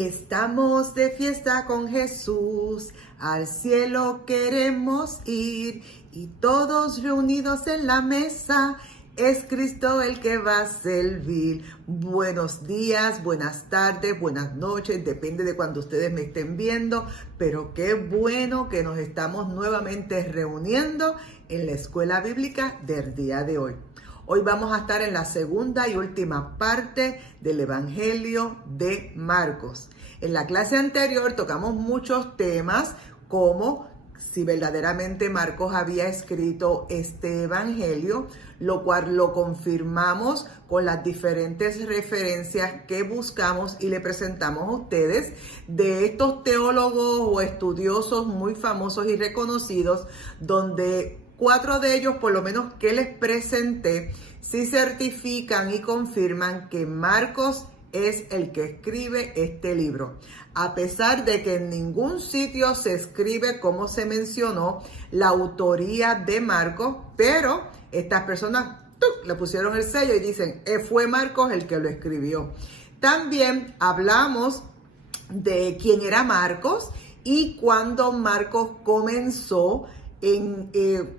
Estamos de fiesta con Jesús, al cielo queremos ir y todos reunidos en la mesa, es Cristo el que va a servir. Buenos días, buenas tardes, buenas noches, depende de cuando ustedes me estén viendo, pero qué bueno que nos estamos nuevamente reuniendo en la escuela bíblica del día de hoy. Hoy vamos a estar en la segunda y última parte del Evangelio de Marcos. En la clase anterior tocamos muchos temas como si verdaderamente Marcos había escrito este Evangelio, lo cual lo confirmamos con las diferentes referencias que buscamos y le presentamos a ustedes de estos teólogos o estudiosos muy famosos y reconocidos, donde 4 de ellos, por lo menos que les presenté, sí certifican y confirman que Marcos es el que escribe este libro. A pesar de que en ningún sitio se escribe, como se mencionó, la autoría de Marcos, pero estas personas le pusieron el sello y dicen, fue Marcos el que lo escribió. También hablamos de quién era Marcos y cuando Marcos comenzó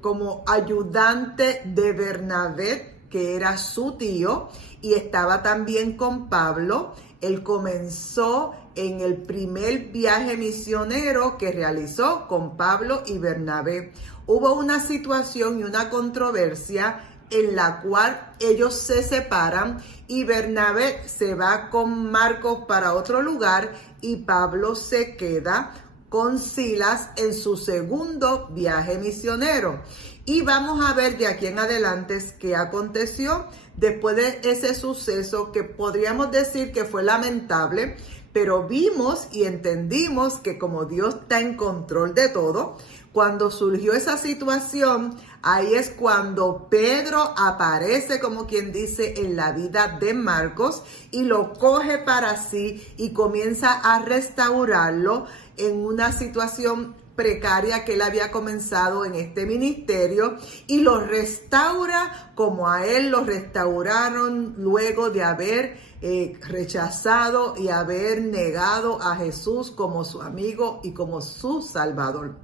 como ayudante de Bernabé, que era su tío, y estaba también con Pablo. Él comenzó en el primer viaje misionero que realizó con Pablo y Bernabé. Hubo una situación y una controversia en la cual ellos se separan y Bernabé se va con Marcos para otro lugar y Pablo se queda con Silas en su segundo viaje misionero. Y vamos a ver de aquí en adelante qué aconteció después de ese suceso que podríamos decir que fue lamentable, pero vimos y entendimos que como Dios está en control de todo, cuando surgió esa situación, ahí es cuando Pedro aparece, como quien dice, en la vida de Marcos y lo coge para sí y comienza a restaurarlo en una situación precaria que él había comenzado en este ministerio y lo restaura como a él lo restauraron luego de haber rechazado y haber negado a Jesús como su amigo y como su Salvador.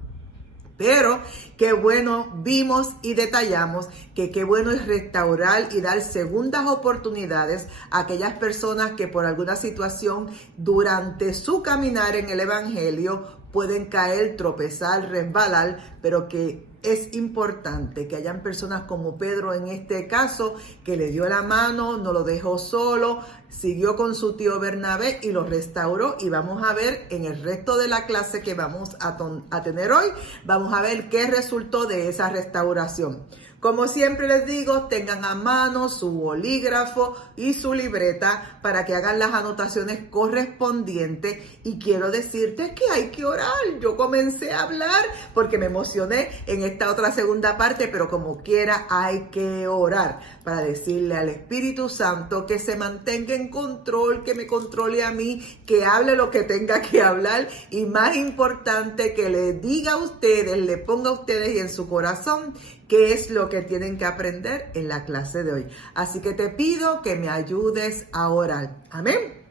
Pero qué bueno vimos y detallamos que qué bueno es restaurar y dar segundas oportunidades a aquellas personas que por alguna situación durante su caminar en el Evangelio pueden caer, tropezar, resbalar, pero que es importante que hayan personas como Pedro en este caso, que le dio la mano, no lo dejó solo, siguió con su tío Bernabé y lo restauró. Y vamos a ver en el resto de la clase que vamos a tener hoy, vamos a ver qué resultó de esa restauración. Como siempre les digo, tengan a mano su bolígrafo y su libreta para que hagan las anotaciones correspondientes. Y quiero decirte que hay que orar. Yo comencé a hablar porque me emocioné en esta otra segunda parte, pero como quiera hay que orar para decirle al Espíritu Santo que se mantenga en control, que me controle a mí, que hable lo que tenga que hablar y más importante, que le diga a ustedes, le ponga a ustedes y en su corazón qué es lo que tienen que aprender en la clase de hoy. Así que te pido que me ayudes a orar. Amén.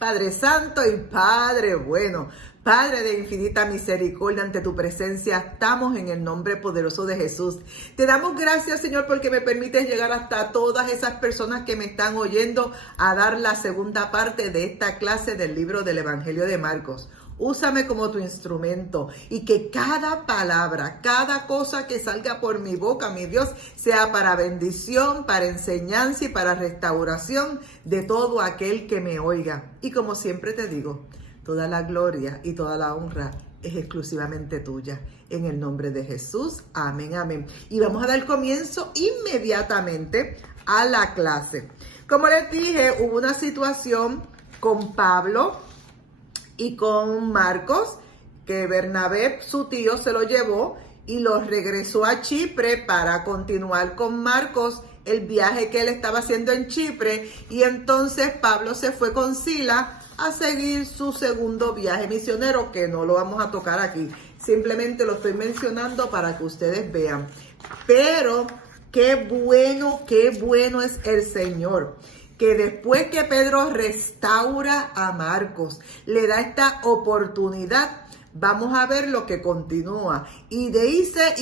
Padre Santo y Padre bueno, Padre de infinita misericordia, ante tu presencia estamos en el nombre poderoso de Jesús. Te damos gracias, Señor, porque me permites llegar hasta todas esas personas que me están oyendo a dar la segunda parte de esta clase del libro del Evangelio de Marcos. Úsame como tu instrumento y que cada palabra, cada cosa que salga por mi boca, mi Dios, sea para bendición, para enseñanza y para restauración de todo aquel que me oiga. Y como siempre te digo, toda la gloria y toda la honra es exclusivamente tuya. En el nombre de Jesús, amén, amén. Y vamos a dar comienzo inmediatamente a la clase. Como les dije, hubo una situación con Pablo y con Marcos, que Bernabé, su tío, se lo llevó y los regresó a Chipre para continuar con Marcos el viaje que él estaba haciendo en Chipre. Y entonces Pablo se fue con Silas a seguir su segundo viaje misionero, que no lo vamos a tocar aquí. Simplemente lo estoy mencionando para que ustedes vean. Pero qué bueno es el Señor, que después que Pedro restaura a Marcos, le da esta oportunidad, vamos a ver lo que continúa. Y dice,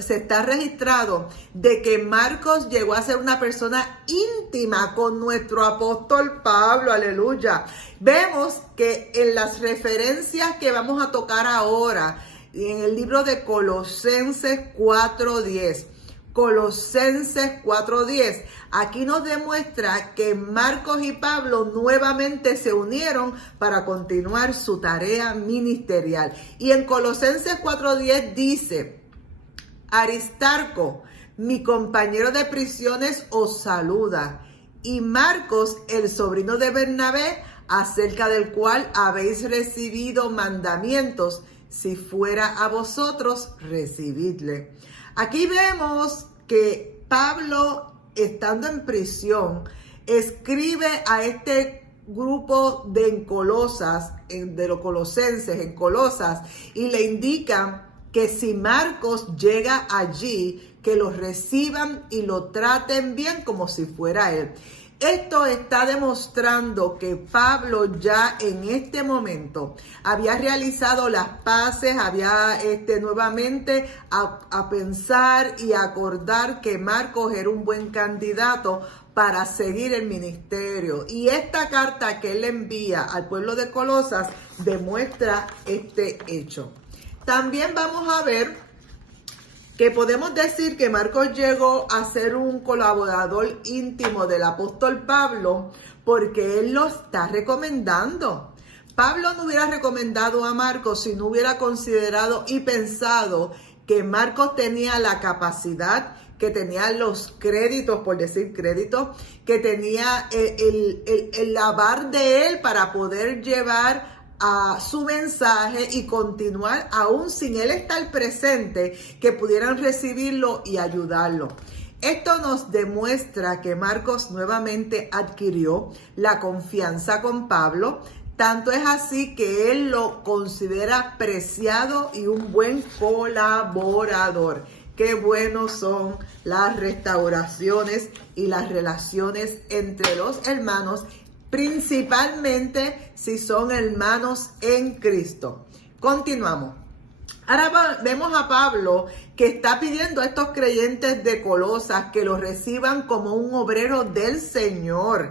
se está registrado de que Marcos llegó a ser una persona íntima con nuestro apóstol Pablo, aleluya. Vemos que en las referencias que vamos a tocar ahora, en el libro de Colosenses 4:10, Colosenses 4:10. Aquí nos demuestra que Marcos y Pablo nuevamente se unieron para continuar su tarea ministerial. Y en Colosenses 4:10 dice: Aristarco, mi compañero de prisiones, os saluda. Y Marcos, el sobrino de Bernabé, acerca del cual habéis recibido mandamientos, si fuera a vosotros, recibidle. Aquí vemos que Pablo, estando en prisión, escribe a este grupo de Colosas, de los colosenses en Colosas, y le indican que si Marcos llega allí, que lo reciban y lo traten bien como si fuera él. Esto está demostrando que Pablo ya en este momento había realizado las paces, había nuevamente a pensar y a acordar que Marcos era un buen candidato para seguir el ministerio. Y esta carta que él envía al pueblo de Colosas demuestra este hecho. También vamos a ver que podemos decir que Marcos llegó a ser un colaborador íntimo del apóstol Pablo porque él lo está recomendando. Pablo no hubiera recomendado a Marcos si no hubiera considerado y pensado que Marcos tenía la capacidad, que tenía los créditos, por decir créditos, que tenía el lavar de él para poder llevar a su mensaje y continuar aún sin él estar presente, que pudieran recibirlo y ayudarlo. Esto nos demuestra que Marcos nuevamente adquirió la confianza con Pablo. Tanto es así que él lo considera preciado y un buen colaborador. Qué buenos son las restauraciones y las relaciones entre los hermanos, principalmente si son hermanos en Cristo. Continuamos. Ahora vemos a Pablo que está pidiendo a estos creyentes de Colosas que lo reciban como un obrero del Señor.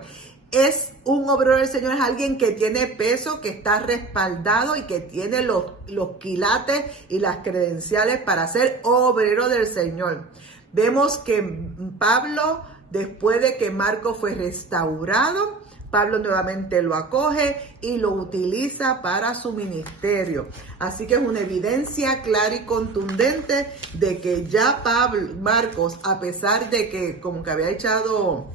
Es un obrero del Señor, es alguien que tiene peso, que está respaldado y que tiene los quilates y las credenciales para ser obrero del Señor. Vemos que Pablo, después de que Marcos fue restaurado, Pablo nuevamente lo acoge y lo utiliza para su ministerio. Así que es una evidencia clara y contundente de que ya Marcos, a pesar de que como que había quitado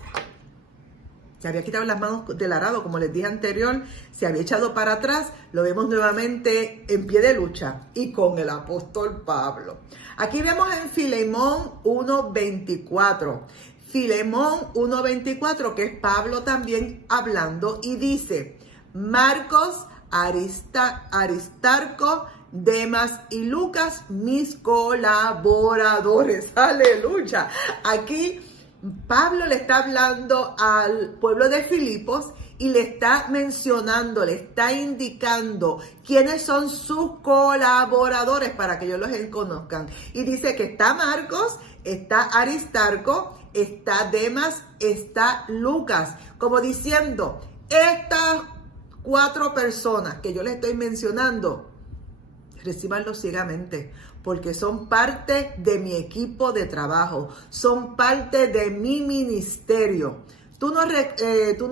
las manos del arado, como les dije anterior, se había echado para atrás, lo vemos nuevamente en pie de lucha y con el apóstol Pablo. Aquí vemos en Filemón 1:24. Filemón 1:24, que es Pablo también hablando, y dice: Marcos, Aristarco, Demas y Lucas, mis colaboradores. Aleluya. Aquí Pablo le está hablando al pueblo de Filipos y le está mencionando, le está indicando quiénes son sus colaboradores para que ellos los conozcan. Y dice que está Marcos, está Aristarco, está Demas, está Lucas, como diciendo, estas 4 personas que yo les estoy mencionando, recíbanlo ciegamente, porque son parte de mi equipo de trabajo, son parte de mi ministerio. Tú no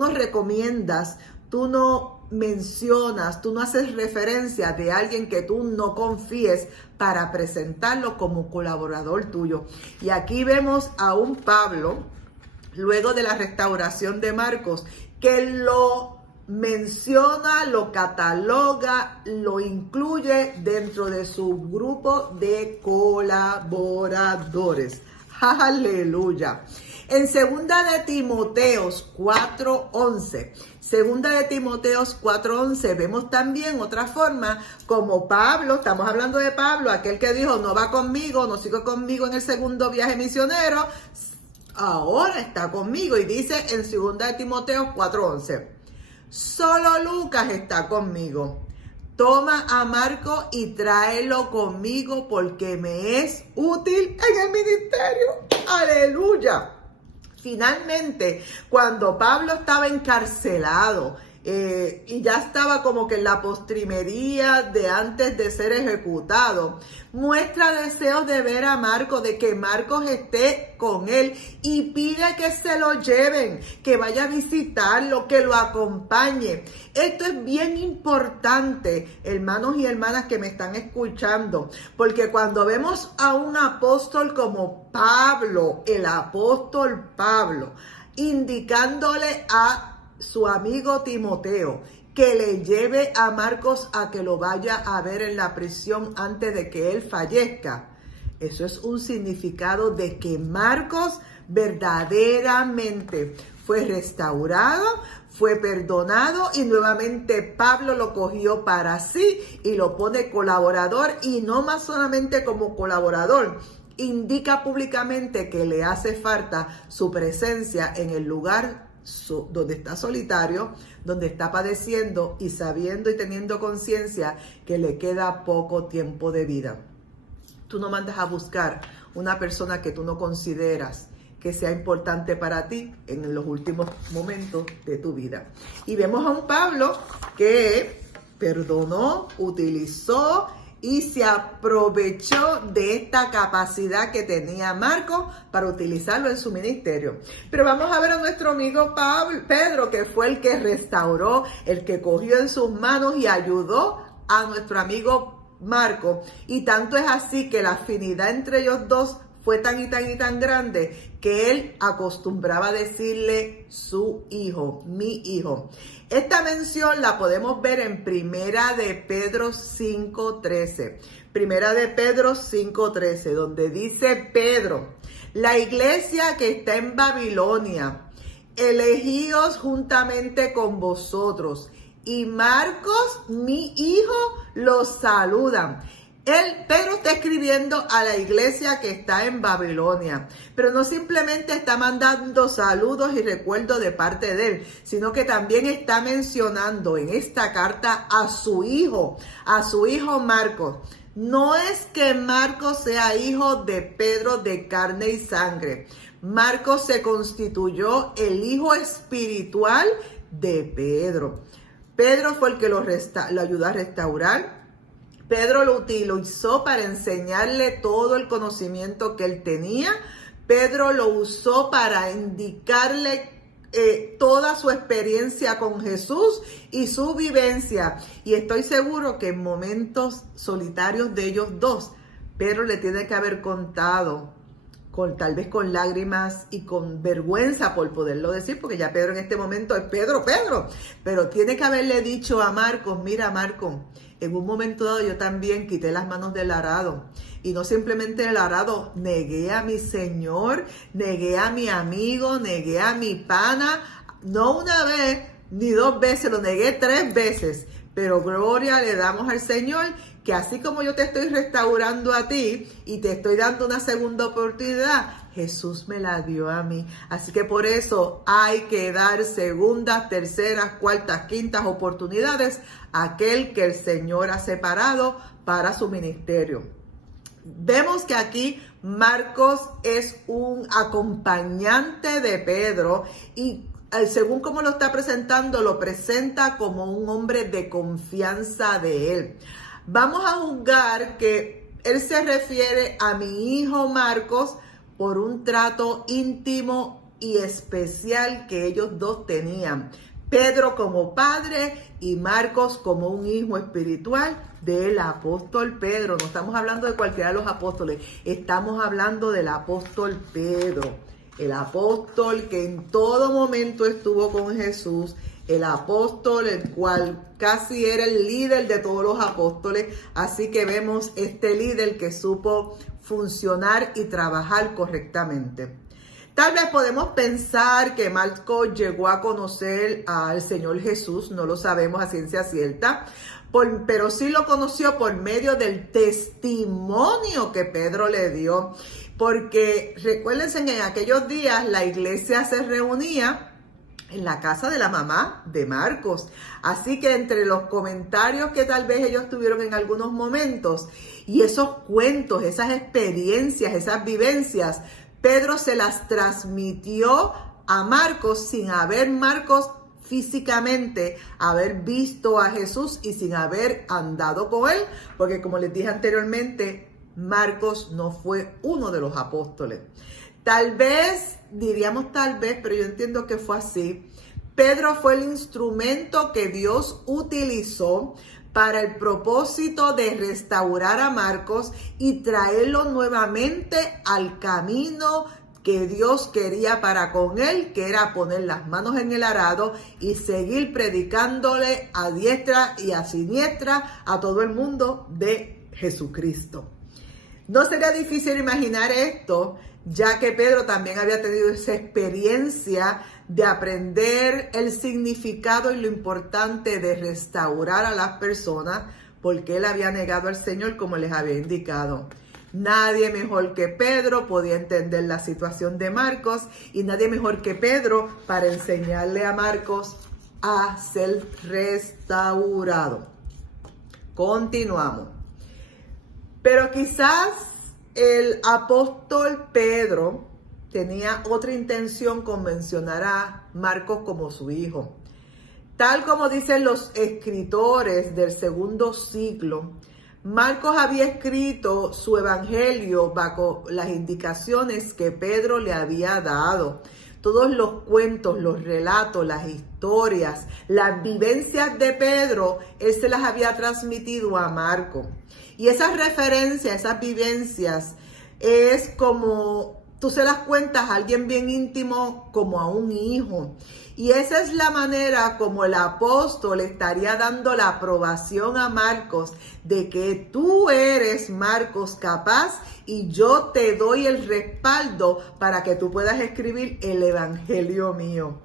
recomiendas, tú no mencionas, tú no haces referencia de alguien que tú no confíes para presentarlo como colaborador tuyo. Y aquí vemos a un Pablo, luego de la restauración de Marcos, que lo menciona, lo cataloga, lo incluye dentro de su grupo de colaboradores. Aleluya. En 2 de Timoteos 4:11, 2 de Timoteos 4:11, vemos también otra forma como Pablo, estamos hablando de Pablo, aquel que dijo, no va conmigo, no sigo conmigo en el segundo viaje misionero. ahora está conmigo. Y dice en 2 de Timoteo 4:11, solo Lucas está conmigo. Toma a Marco y tráelo conmigo porque me es útil en el ministerio. ¡Aleluya! Finalmente, cuando Pablo estaba encarcelado, y ya estaba como que en la postrimería de antes de ser ejecutado, muestra deseos de ver a Marcos, de que Marcos esté con él y pide que se lo lleven, que vaya a visitarlo, que lo acompañe. Esto es bien importante, hermanos y hermanas que me están escuchando, porque cuando vemos a un apóstol como Pablo, el apóstol Pablo, indicándole a su amigo Timoteo que le lleve a Marcos a que lo vaya a ver en la prisión antes de que él fallezca, eso es un significado de que Marcos verdaderamente fue restaurado, fue perdonado y nuevamente Pablo lo cogió para sí y lo pone colaborador, y no más solamente como colaborador, indica públicamente que le hace falta su presencia en el lugar donde está solitario, donde está padeciendo y sabiendo y teniendo conciencia que le queda poco tiempo de vida. Tú no mandas a buscar una persona que tú no consideras que sea importante para ti en los últimos momentos de tu vida. Y vemos a un Pablo que perdonó, utilizó y se aprovechó de esta capacidad que tenía Marcos para utilizarlo en su ministerio. Pero vamos a ver a nuestro amigo Pedro, que fue el que restauró, el que cogió en sus manos y ayudó a nuestro amigo Marcos. Y tanto es así que la afinidad entre ellos dos fue tan y tan grande que él acostumbraba a decirle su hijo, mi hijo. Esta mención la podemos ver en Primera de Pedro 5:13. Primera de Pedro 5:13, donde dice Pedro, la iglesia que está en Babilonia, elegíos juntamente con vosotros, y Marcos, mi hijo, los saludan. Pedro está escribiendo a la iglesia que está en Babilonia, pero no simplemente está mandando saludos y recuerdos de parte de él, sino que también está mencionando en esta carta a su hijo Marcos. No es que Marcos sea hijo de Pedro de carne y sangre. Marcos se constituyó el hijo espiritual de Pedro. Pedro fue el que lo ayudó a restaurar. Pedro lo utilizó para enseñarle todo el conocimiento que él tenía. Pedro lo usó para indicarle toda su experiencia con Jesús y su vivencia. Y estoy seguro que en momentos solitarios de ellos dos, Pedro le tiene que haber contado, tal vez con lágrimas y con vergüenza por poderlo decir, porque ya Pedro en este momento es Pedro, pero tiene que haberle dicho a Marcos, mira Marcos, en un momento dado yo también quité las manos del arado, y no simplemente del arado, negué a mi Señor, negué a mi amigo, negué a mi pana, no una vez ni dos veces, lo negué 3 veces, pero gloria le damos al Señor, que así como yo te estoy restaurando a ti y te estoy dando una segunda oportunidad, Jesús me la dio a mí. Así que por eso hay que dar segundas, terceras, cuartas, quintas oportunidades a aquel que el Señor ha separado para su ministerio. Vemos que aquí Marcos es un acompañante de Pedro y según como lo está presentando, lo presenta como un hombre de confianza de él. Vamos a juzgar que él se refiere a mi hijo Marcos por un trato íntimo y especial que ellos dos tenían. Pedro como padre y Marcos como un hijo espiritual del apóstol Pedro. No estamos hablando de cualquiera de los apóstoles, estamos hablando del apóstol Pedro. El apóstol que en todo momento estuvo con Jesús, el apóstol el cual casi era el líder de todos los apóstoles. Así que vemos este líder que supo funcionar y trabajar correctamente. Tal vez podemos pensar que Marcos llegó a conocer al Señor Jesús, no lo sabemos a ciencia cierta, pero sí lo conoció por medio del testimonio que Pedro le dio. Porque recuérdense que en aquellos días la iglesia se reunía en la casa de la mamá de Marcos. Así que entre los comentarios que tal vez ellos tuvieron en algunos momentos y esos cuentos, esas experiencias, esas vivencias, Pedro se las transmitió a Marcos sin haber Marcos físicamente haber visto a Jesús y sin haber andado con él, porque como les dije anteriormente, Marcos no fue uno de los apóstoles. Tal vez, diríamos tal vez, pero yo entiendo que fue así. Pedro fue el instrumento que Dios utilizó para el propósito de restaurar a Marcos y traerlo nuevamente al camino que Dios quería para con él, que era poner las manos en el arado y seguir predicándole a diestra y a siniestra a todo el mundo de Jesucristo. No sería difícil imaginar esto, ya que Pedro también había tenido esa experiencia de aprender el significado y lo importante de restaurar a las personas, porque él había negado al Señor, como les había indicado. Nadie mejor que Pedro podía entender la situación de Marcos y nadie mejor que Pedro para enseñarle a Marcos a ser restaurado. Continuamos. Pero quizás el apóstol Pedro tenía otra intención con mencionar a Marcos como su hijo. Tal como dicen los escritores del segundo siglo, Marcos había escrito su evangelio bajo las indicaciones que Pedro le había dado. Todos los cuentos, los relatos, las historias, las vivencias de Pedro, él se las había transmitido a Marcos. Y esas referencias, esas vivencias, es como tú se las cuentas a alguien bien íntimo, como a un hijo. Y esa es la manera como el apóstol estaría dando la aprobación a Marcos de que tú eres, Marcos, capaz y yo te doy el respaldo para que tú puedas escribir el evangelio mío.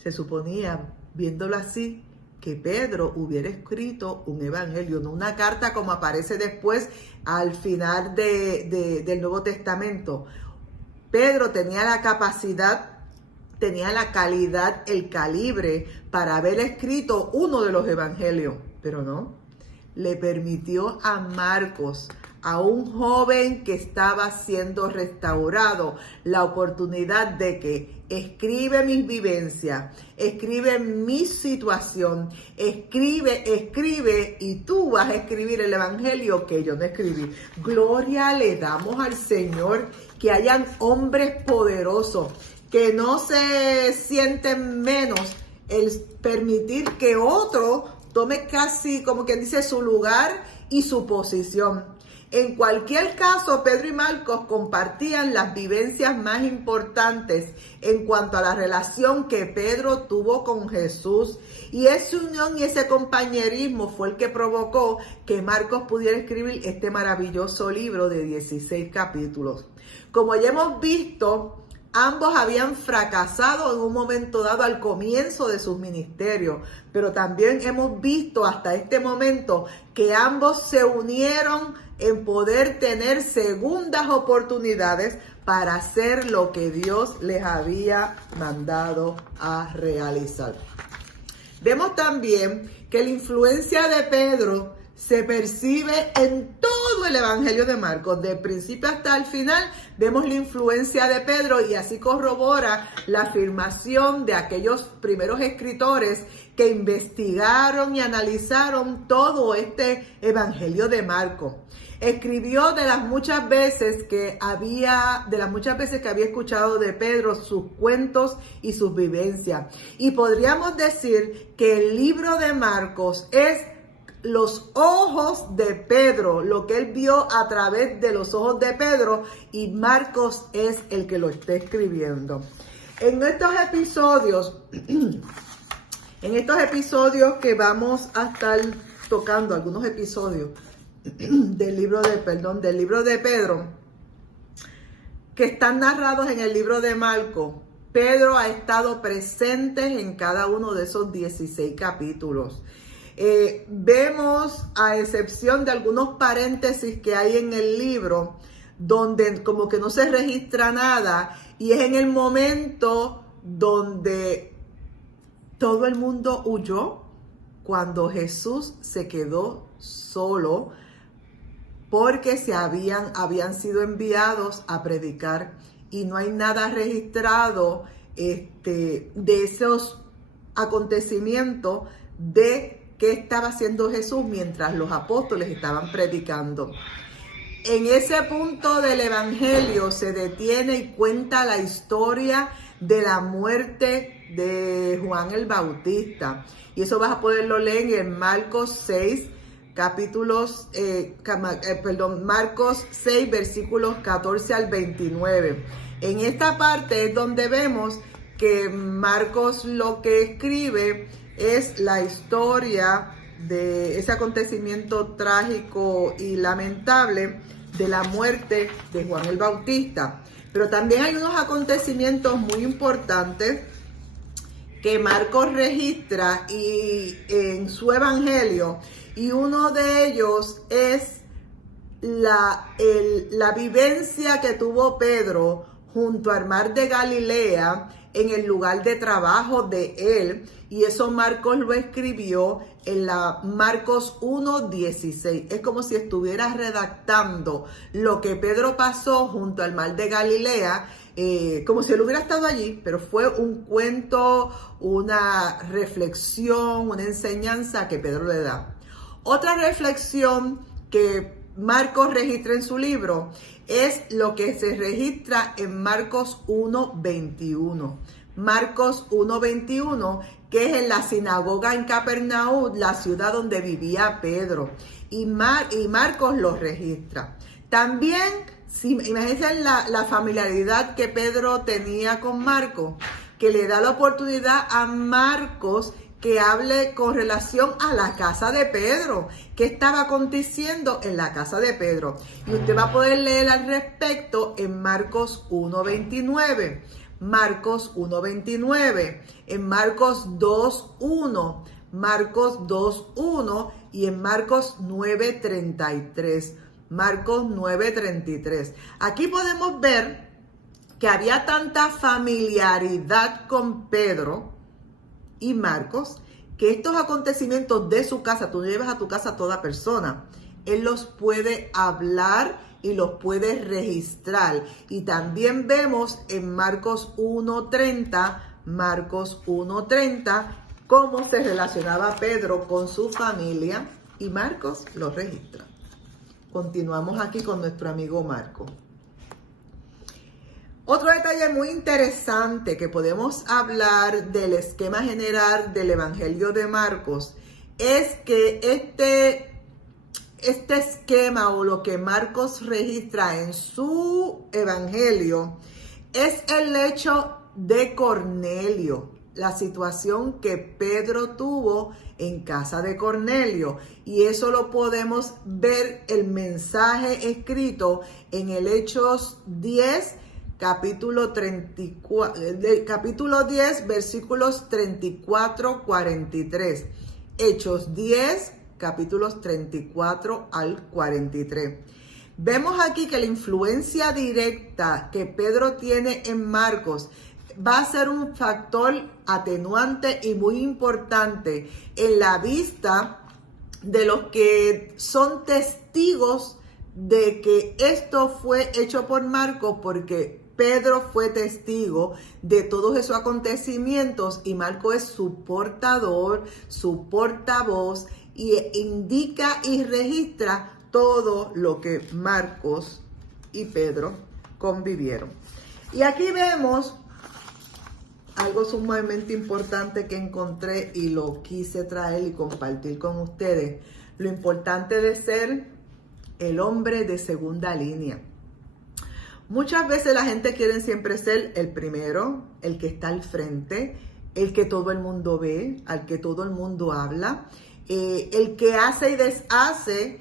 Se suponía, viéndolo así, que Pedro hubiera escrito un evangelio, no una carta como aparece después al final del Nuevo Testamento. Pedro tenía la capacidad, tenía la calidad, el calibre para haber escrito uno de los evangelios, pero no, le permitió a Marcos, a un joven que estaba siendo restaurado, la oportunidad de que escribe mis vivencias, escribe mi situación, escribe y tú vas a escribir el evangelio que yo no escribí. Gloria le damos al Señor, que hayan hombres poderosos, que no se sienten menos el permitir que otro tome casi como quien dice su lugar y su posición. En cualquier caso, Pedro y Marcos compartían las vivencias más importantes en cuanto a la relación que Pedro tuvo con Jesús. Y esa unión y ese compañerismo fue el que provocó que Marcos pudiera escribir este maravilloso libro de 16 capítulos. Como ya hemos visto, ambos habían fracasado en un momento dado al comienzo de sus ministerios, pero también hemos visto hasta este momento que ambos se unieron en poder tener segundas oportunidades para hacer lo que Dios les había mandado a realizar. Vemos también que la influencia de Pedro se percibe en todo el evangelio de Marcos, del principio hasta el final. Vemos la influencia de Pedro y así corrobora la afirmación de aquellos primeros escritores que investigaron y analizaron todo este evangelio de Marcos. Escribió de las muchas veces que había escuchado de Pedro sus cuentos y sus vivencias. Y podríamos decir que el libro de Marcos es los ojos de Pedro, lo que él vio a través de los ojos de Pedro, y Marcos es el que lo está escribiendo. En estos episodios que vamos a estar tocando, algunos episodios del libro de Pedro, que están narrados en el libro de Marcos, Pedro ha estado presente en cada uno de esos 16 capítulos. Vemos, a excepción de algunos paréntesis que hay en el libro, donde como que no se registra nada, y es en el momento donde todo el mundo huyó, cuando Jesús se quedó solo, porque habían sido enviados a predicar, y no hay nada registrado de esos acontecimientos de qué estaba haciendo Jesús mientras los apóstoles estaban predicando. En ese punto del evangelio se detiene y cuenta la historia de la muerte de Juan el Bautista. Y eso vas a poderlo leer en Marcos 6, Marcos 6, versículos 14 al 29. En esta parte es donde vemos que Marcos lo que escribe es la historia de ese acontecimiento trágico y lamentable de la muerte de Juan el Bautista. Pero también hay unos acontecimientos muy importantes que Marcos registra en su evangelio, y uno de ellos es la vivencia que tuvo Pedro junto al mar de Galilea en el lugar de trabajo de él, y eso Marcos lo escribió en la Marcos 1:16. Es como si estuviera redactando lo que Pedro pasó junto al mar de Galilea, como si él hubiera estado allí, pero fue un cuento, una reflexión, una enseñanza que Pedro le da. Otra reflexión que Marcos registra en su libro es lo que se registra en Marcos 1:21. Marcos 1:21, que es en la sinagoga en Capernaum, la ciudad donde vivía Pedro. Y Marcos lo registra. También, imagínense la familiaridad que Pedro tenía con Marcos, que le da la oportunidad a Marcos que hable con relación a la casa de Pedro, qué estaba aconteciendo en la casa de Pedro. Y usted va a poder leer al respecto en Marcos 1:29, Marcos 1:29, en Marcos 2:1, Marcos 2:1 y en Marcos 9:33, Marcos 9:33. Aquí podemos ver que había tanta familiaridad con Pedro y Marcos, que estos acontecimientos de su casa, tú llevas a tu casa a toda persona, él los puede hablar y los puede registrar. Y también vemos en Marcos 1:30, cómo se relacionaba Pedro con su familia, y Marcos lo registra. Continuamos aquí con nuestro amigo Marcos. Otro detalle muy interesante que podemos hablar del esquema general del Evangelio de Marcos es que este esquema, o lo que Marcos registra en su Evangelio, es el hecho de Cornelio, la situación que Pedro tuvo en casa de Cornelio. Y eso lo podemos ver, el mensaje escrito en el Hechos 10, capítulo 10, versículos 34-43. Hechos 10, capítulos 34 al 43. Vemos aquí que la influencia directa que Pedro tiene en Marcos va a ser un factor atenuante y muy importante en la vista de los que son testigos de que esto fue hecho por Marcos, porque Pedro fue testigo de todos esos acontecimientos y Marcos es su portador, su portavoz, y indica y registra todo lo que Marcos y Pedro convivieron. Y aquí vemos algo sumamente importante que encontré y lo quise traer y compartir con ustedes. Lo importante de ser el hombre de segunda línea. Muchas veces la gente quiere siempre ser el primero, el que está al frente, el que todo el mundo ve, al que todo el mundo habla, el que hace y deshace.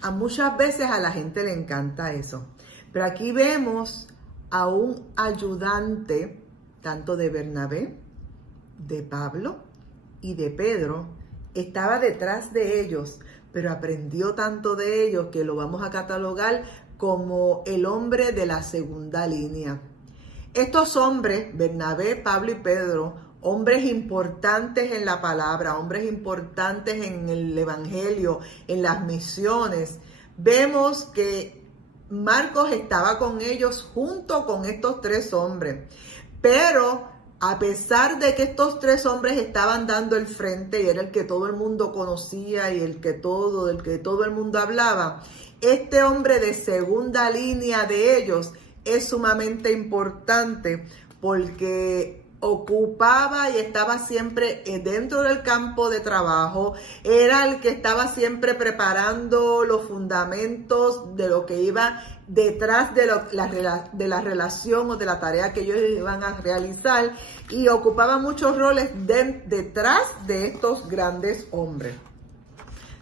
A muchas veces a la gente le encanta eso. Pero aquí vemos a un ayudante, tanto de Bernabé, de Pablo y de Pedro, estaba detrás de ellos, pero aprendió tanto de ellos que lo vamos a catalogar como el hombre de la segunda línea. Estos hombres, Bernabé, Pablo y Pedro, hombres importantes en la palabra, hombres importantes en el evangelio, en las misiones, vemos que Marcos estaba con ellos junto con estos tres hombres, pero a pesar de que estos tres hombres estaban dando el frente y era el que todo el mundo conocía y del que todo el mundo hablaba, este hombre de segunda línea de ellos es sumamente importante porque ocupaba y estaba siempre dentro del campo de trabajo, era el que estaba siempre preparando los fundamentos de lo que iba detrás de la relación o de la tarea que ellos iban a realizar, y ocupaba muchos roles detrás de estos grandes hombres.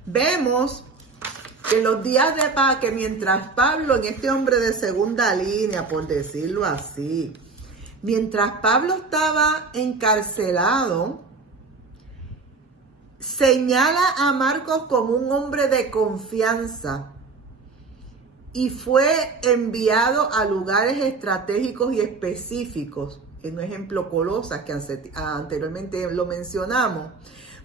Vemos en los días de paz que mientras Pablo, en este hombre de segunda línea, por decirlo así, mientras Pablo estaba encarcelado, señala a Marcos como un hombre de confianza y fue enviado a lugares estratégicos y específicos. En un ejemplo, Colosas, que anteriormente lo mencionamos,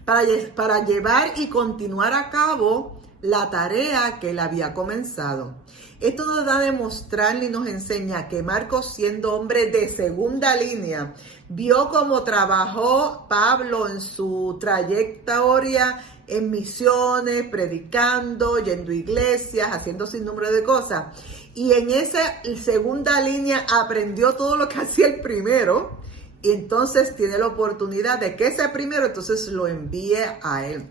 para llevar y continuar a cabo la tarea que él había comenzado. Esto nos da a demostrar y nos enseña que Marcos, siendo hombre de segunda línea, vio cómo trabajó Pablo en su trayectoria en misiones, predicando, yendo a iglesias, haciendo sin número de cosas. Y en esa segunda línea aprendió todo lo que hacía el primero. Y entonces tiene la oportunidad de que ese primero entonces lo envíe a él.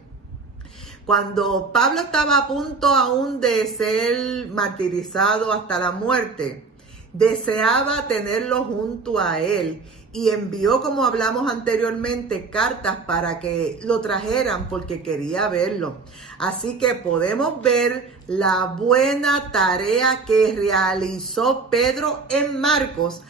Cuando Pablo estaba a punto aún de ser martirizado hasta la muerte, deseaba tenerlo junto a él y envió, como hablamos anteriormente, cartas para que lo trajeran porque quería verlo. Así que podemos ver la buena tarea que realizó Pedro en Marcos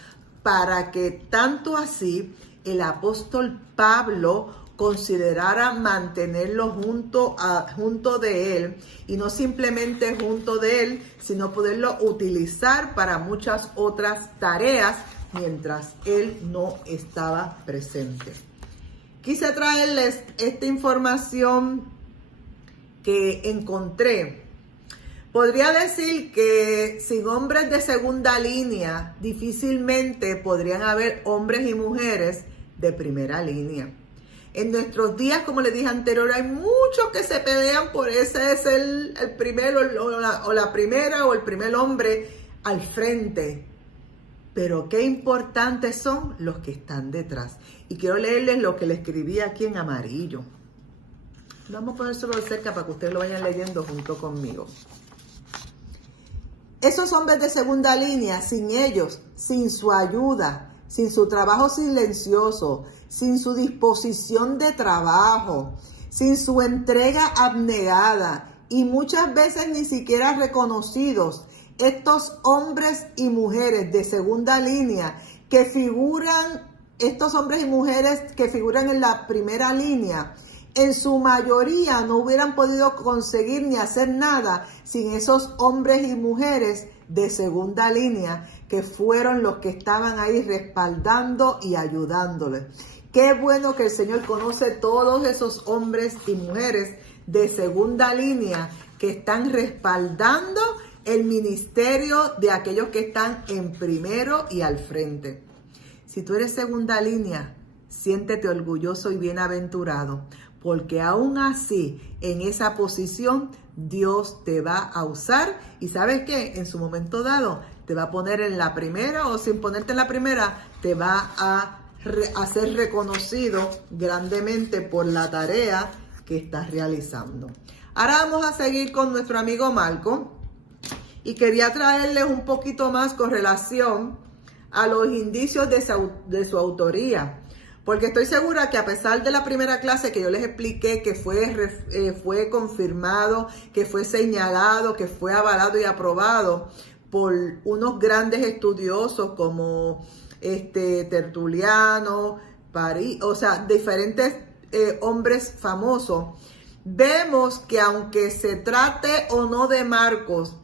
para que tanto así el apóstol Pablo considerara mantenerlo junto de él, y no simplemente junto de él, sino poderlo utilizar para muchas otras tareas mientras él no estaba presente. Quise traerles esta información que encontré. Podría decir que sin hombres de segunda línea, difícilmente podrían haber hombres y mujeres de primera línea. En nuestros días, como les dije anterior, hay muchos que se pelean por ese es el primero o la primera o el primer hombre al frente. Pero qué importantes son los que están detrás. Y quiero leerles lo que le escribí aquí en amarillo. Vamos a ponérselo de cerca para que ustedes lo vayan leyendo junto conmigo. Esos hombres de segunda línea, sin ellos, sin su ayuda, sin su trabajo silencioso, sin su disposición de trabajo, sin su entrega abnegada y muchas veces ni siquiera reconocidos, estos hombres y mujeres de segunda línea estos hombres y mujeres que figuran en la primera línea, en su mayoría no hubieran podido conseguir ni hacer nada sin esos hombres y mujeres de segunda línea que fueron los que estaban ahí respaldando y ayudándoles. Qué bueno que el Señor conoce todos esos hombres y mujeres de segunda línea que están respaldando el ministerio de aquellos que están en primero y al frente. Si tú eres segunda línea, siéntete orgulloso y bienaventurado, porque aún así, en esa posición, Dios te va a usar y ¿sabes qué? En su momento dado, te va a poner en la primera o sin ponerte en la primera, te va a ser reconocido grandemente por la tarea que estás realizando. Ahora vamos a seguir con nuestro amigo Marco y quería traerles un poquito más con relación a los indicios de su autoría. Porque estoy segura que a pesar de la primera clase que yo les expliqué, que fue confirmado, que fue señalado, que fue avalado y aprobado por unos grandes estudiosos como Tertuliano, París, o sea, diferentes hombres famosos, vemos que aunque se trate o no de Marcos,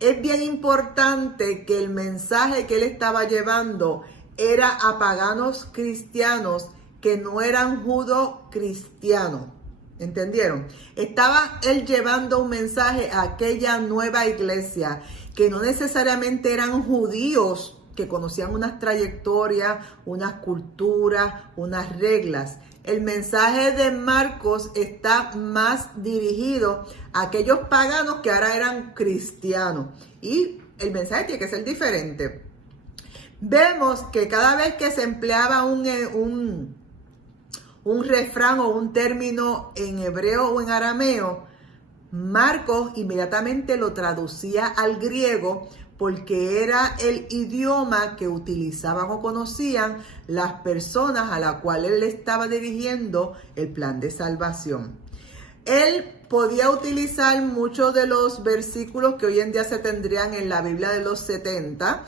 es bien importante que el mensaje que él estaba llevando era a paganos cristianos que no eran judo-cristianos. ¿Entendieron? Estaba él llevando un mensaje a aquella nueva iglesia que no necesariamente eran judíos que conocían unas trayectorias, unas culturas, unas reglas. El mensaje de Marcos está más dirigido a aquellos paganos que ahora eran cristianos. Y el mensaje tiene que ser diferente. Vemos que cada vez que se empleaba un refrán o un término en hebreo o en arameo, Marcos inmediatamente lo traducía al griego porque era el idioma que utilizaban o conocían las personas a las cuales él le estaba dirigiendo el plan de salvación. Él podía utilizar muchos de los versículos que hoy en día se tendrían en la Biblia de los 70,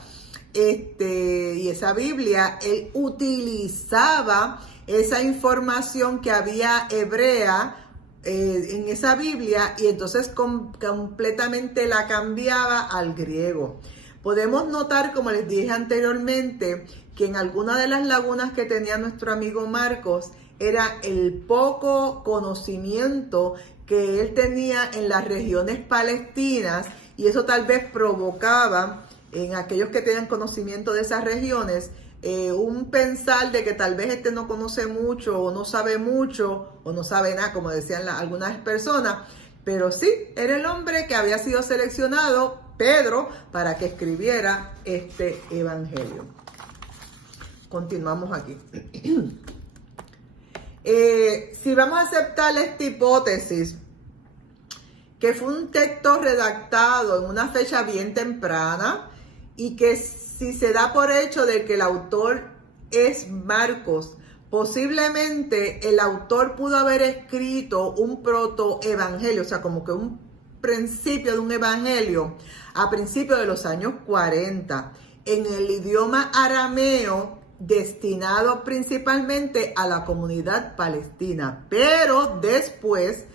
y esa Biblia, él utilizaba esa información que había hebrea en esa Biblia y entonces completamente la cambiaba al griego. Podemos notar, como les dije anteriormente, que en alguna de las lagunas que tenía nuestro amigo Marcos era el poco conocimiento que él tenía en las regiones palestinas, y eso tal vez provocaba en aquellos que tenían conocimiento de esas regiones un pensar de que tal vez este no conoce mucho o no sabe mucho o no sabe nada, como decían algunas personas, pero sí, era el hombre que había sido seleccionado, Pedro, para que escribiera este evangelio. Continuamos aquí. Si vamos a aceptar esta hipótesis, que fue un texto redactado en una fecha bien temprana, y que si se da por hecho de que el autor es Marcos, posiblemente el autor pudo haber escrito un protoevangelio, o sea, como que un principio de un evangelio a principios de los años 40, en el idioma arameo, destinado principalmente a la comunidad palestina. Pero después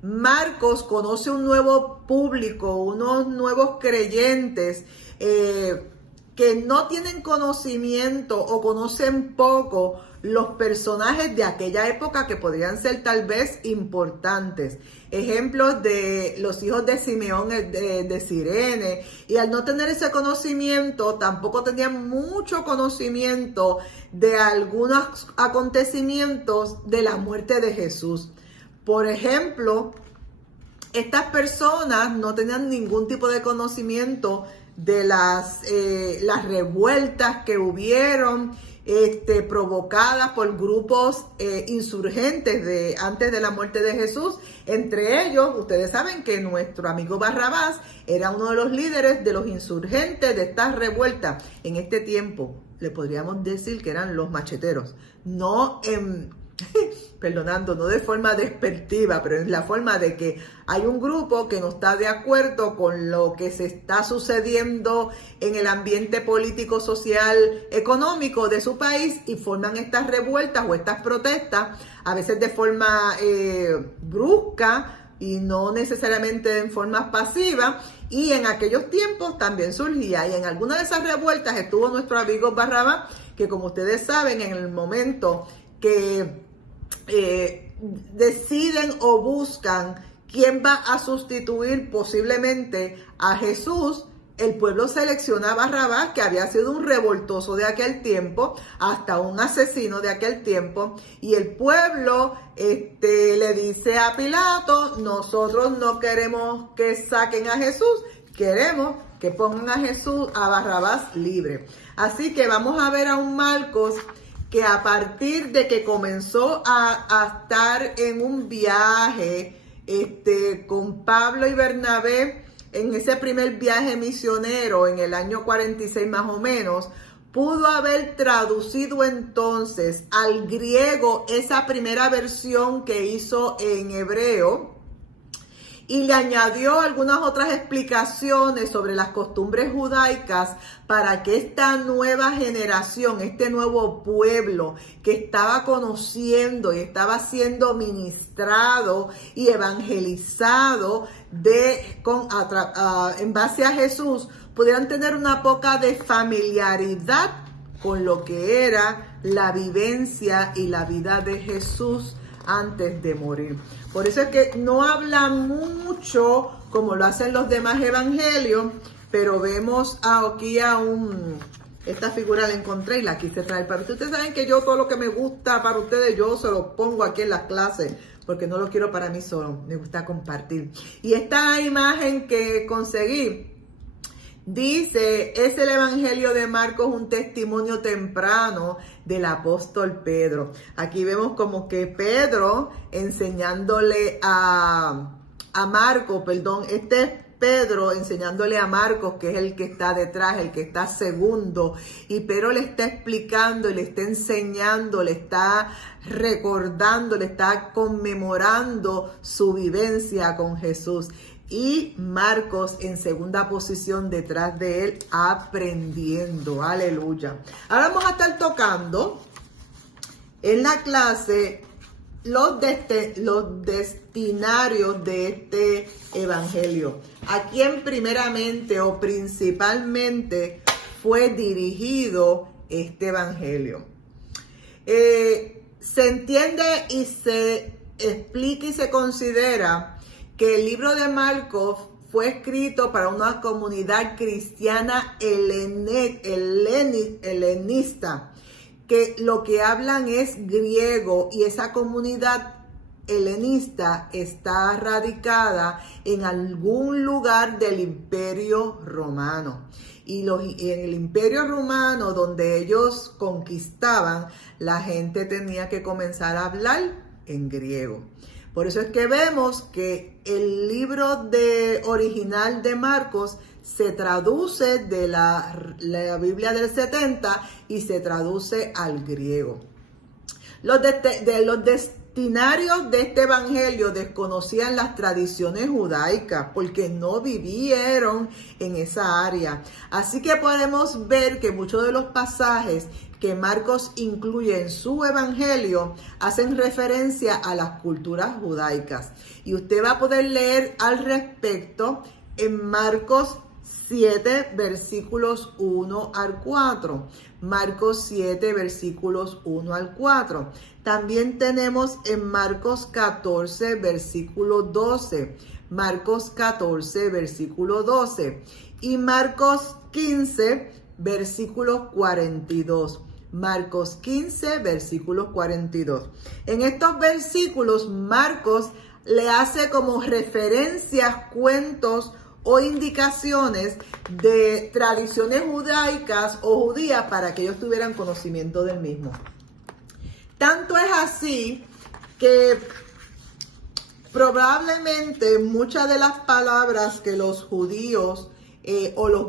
Marcos conoce un nuevo público, unos nuevos creyentes que no tienen conocimiento o conocen poco los personajes de aquella época que podrían ser tal vez importantes. Ejemplos de los hijos de Simeón de Cirene, y al no tener ese conocimiento tampoco tenían mucho conocimiento de algunos acontecimientos de la muerte de Jesús. Por ejemplo, estas personas no tenían ningún tipo de conocimiento de las revueltas que hubieron provocadas por grupos insurgentes antes de la muerte de Jesús. Entre ellos, ustedes saben que nuestro amigo Barrabás era uno de los líderes de los insurgentes de estas revueltas. En este tiempo le podríamos decir que eran los macheteros, no no de forma despectiva, pero en la forma de que hay un grupo que no está de acuerdo con lo que se está sucediendo en el ambiente político, social, económico de su país, y forman estas revueltas o estas protestas, a veces de forma brusca y no necesariamente en forma pasiva. Y en aquellos tiempos también surgía, y en alguna de esas revueltas estuvo nuestro amigo Barrabás, que como ustedes saben, en el momento que deciden o buscan quién va a sustituir posiblemente a Jesús, el pueblo selecciona a Barrabás, que había sido un revoltoso de aquel tiempo, hasta un asesino de aquel tiempo, y el pueblo le dice a Pilato: nosotros no queremos que saquen a Jesús, queremos que pongan a Barrabás libre. Así que vamos a ver a un Marcos que a partir de que comenzó a estar en un viaje con Pablo y Bernabé, en ese primer viaje misionero en el año 46 más o menos, pudo haber traducido entonces al griego esa primera versión que hizo en hebreo, y le añadió algunas otras explicaciones sobre las costumbres judaicas para que esta nueva generación, este nuevo pueblo que estaba conociendo y estaba siendo ministrado y evangelizado en base a Jesús, pudieran tener una poca de familiaridad con lo que era la vivencia y la vida de Jesús antes de morir. Por eso es que no habla mucho como lo hacen los demás evangelios, pero vemos aquí esta figura la encontré y la quise traer para ustedes. Ustedes saben que yo todo lo que me gusta para ustedes, yo se lo pongo aquí en las clases, porque no lo quiero para mí solo, me gusta compartir. Y esta imagen que conseguí, dice, es el Evangelio de Marcos, un testimonio temprano del apóstol Pedro. Aquí vemos como que Pedro enseñándole a Marcos, Pedro enseñándole a Marcos, que es el que está detrás, el que está segundo, y Pedro le está explicando y le está enseñando, le está recordando, le está conmemorando su vivencia con Jesús. Y Marcos en segunda posición detrás de él, aprendiendo. Aleluya. Ahora vamos a estar tocando en la clase los destinarios de este evangelio. ¿A quién primeramente o principalmente fue dirigido este evangelio? Se entiende y se explica y se considera que el libro de Marcos fue escrito para una comunidad cristiana helenista, que lo que hablan es griego, y esa comunidad helenista está radicada en algún lugar del Imperio Romano. Y en el Imperio Romano, donde ellos conquistaban, la gente tenía que comenzar a hablar en griego. Por eso es que vemos que el libro original de Marcos se traduce de la Biblia del 70 y se traduce al griego. Los destinarios de este evangelio desconocían las tradiciones judaicas porque no vivieron en esa área. Así que podemos ver que muchos de los pasajes que Marcos incluye en su evangelio hacen referencia a las culturas judaicas. Y usted va a poder leer al respecto en Marcos 7, versículos 1 al 4. Marcos 7, versículos 1 al 4. También tenemos en Marcos 14, versículo 12. Marcos 14, versículo 12. Y Marcos 15, versículo 42. Marcos 15, versículos 42. En estos versículos, Marcos le hace como referencias, cuentos o indicaciones de tradiciones judaicas o judías para que ellos tuvieran conocimiento del mismo. Tanto es así que probablemente muchas de las palabras que los judíos los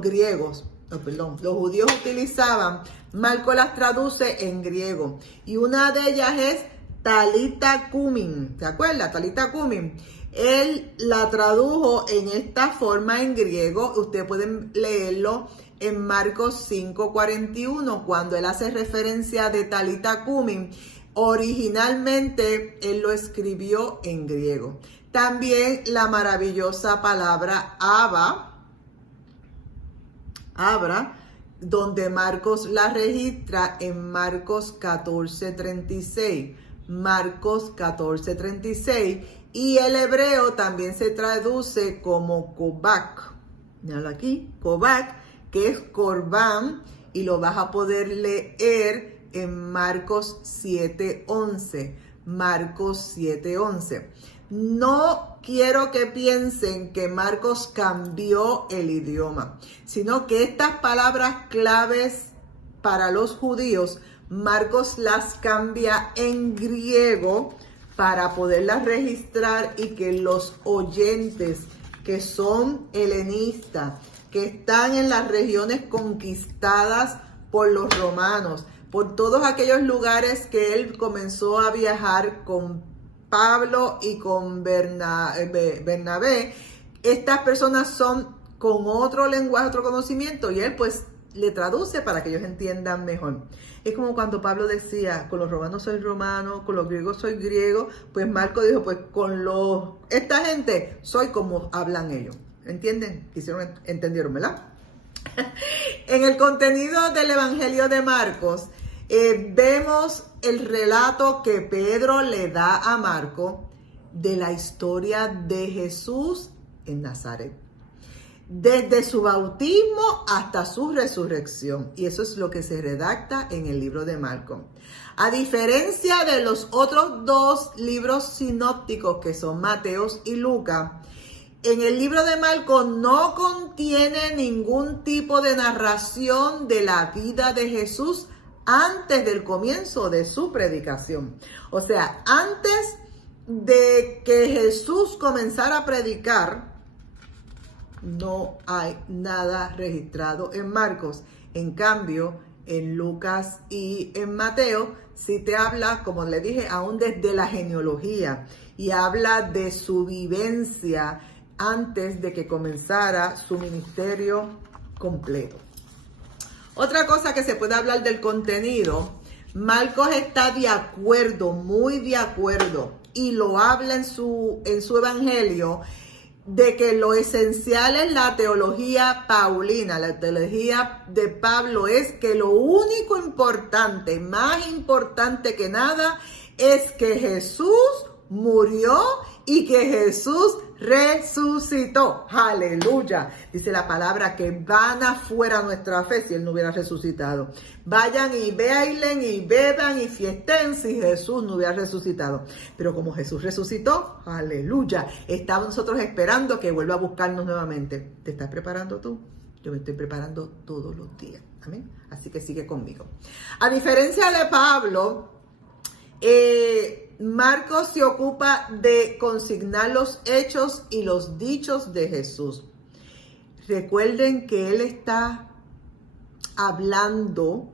judíos utilizaban, Marcos las traduce en griego. Y una de ellas es Talita Kumin. ¿Se acuerda? Talita Kumin. Él la tradujo en esta forma en griego. Ustedes pueden leerlo en Marcos 5:41, cuando él hace referencia de Talita Kumin. Originalmente él lo escribió en griego. También la maravillosa palabra abra, donde Marcos la registra en Marcos 14:36. Marcos 14:36. Y el hebreo también se traduce como Kobak. Míralo aquí, Kobak, que es Corbán, y lo vas a poder leer en Marcos 7:11. Marcos 7:11. No quiero que piensen que Marcos cambió el idioma, sino que estas palabras claves para los judíos, Marcos las cambia en griego para poderlas registrar y que los oyentes que son helenistas, que están en las regiones conquistadas por los romanos, por todos aquellos lugares que él comenzó a viajar con Pablo y con Bernabé, estas personas son con otro lenguaje, otro conocimiento, y él pues le traduce para que ellos entiendan mejor. Es como cuando Pablo decía, con los romanos soy romano, con los griegos soy griego, pues Marco dijo, pues con esta gente soy como hablan ellos. ¿Entienden? Entendieron, ¿verdad? En el contenido del Evangelio de Marcos, vemos el relato que Pedro le da a Marco de la historia de Jesús en Nazaret, desde su bautismo hasta su resurrección. Y eso es lo que se redacta en el libro de Marcos. A diferencia de los otros dos libros sinópticos, que son Mateos y Lucas, en el libro de Marcos no contiene ningún tipo de narración de la vida de Jesús antes del comienzo de su predicación. O sea, antes de que Jesús comenzara a predicar, no hay nada registrado en Marcos. En cambio, en Lucas y en Mateo sí te habla, como le dije, aún desde la genealogía, y habla de su vivencia antes de que comenzara su ministerio completo. Otra cosa que se puede hablar del contenido, Marcos está de acuerdo, muy de acuerdo, y lo habla en su evangelio, de que lo esencial es la teología paulina. La teología de Pablo es que lo único importante, más importante que nada, es que Jesús murió y que Jesús resucitó. Aleluya. Dice la palabra que vana fuera nuestra fe si Él no hubiera resucitado. Vayan y bailen y beban y fiesten si Jesús no hubiera resucitado. Pero como Jesús resucitó, aleluya, estamos nosotros esperando que vuelva a buscarnos nuevamente. ¿Te estás preparando tú? Yo me estoy preparando todos los días. Amén. Así que sigue conmigo. A diferencia de Pablo, Marcos se ocupa de consignar los hechos y los dichos de Jesús. Recuerden que él está hablando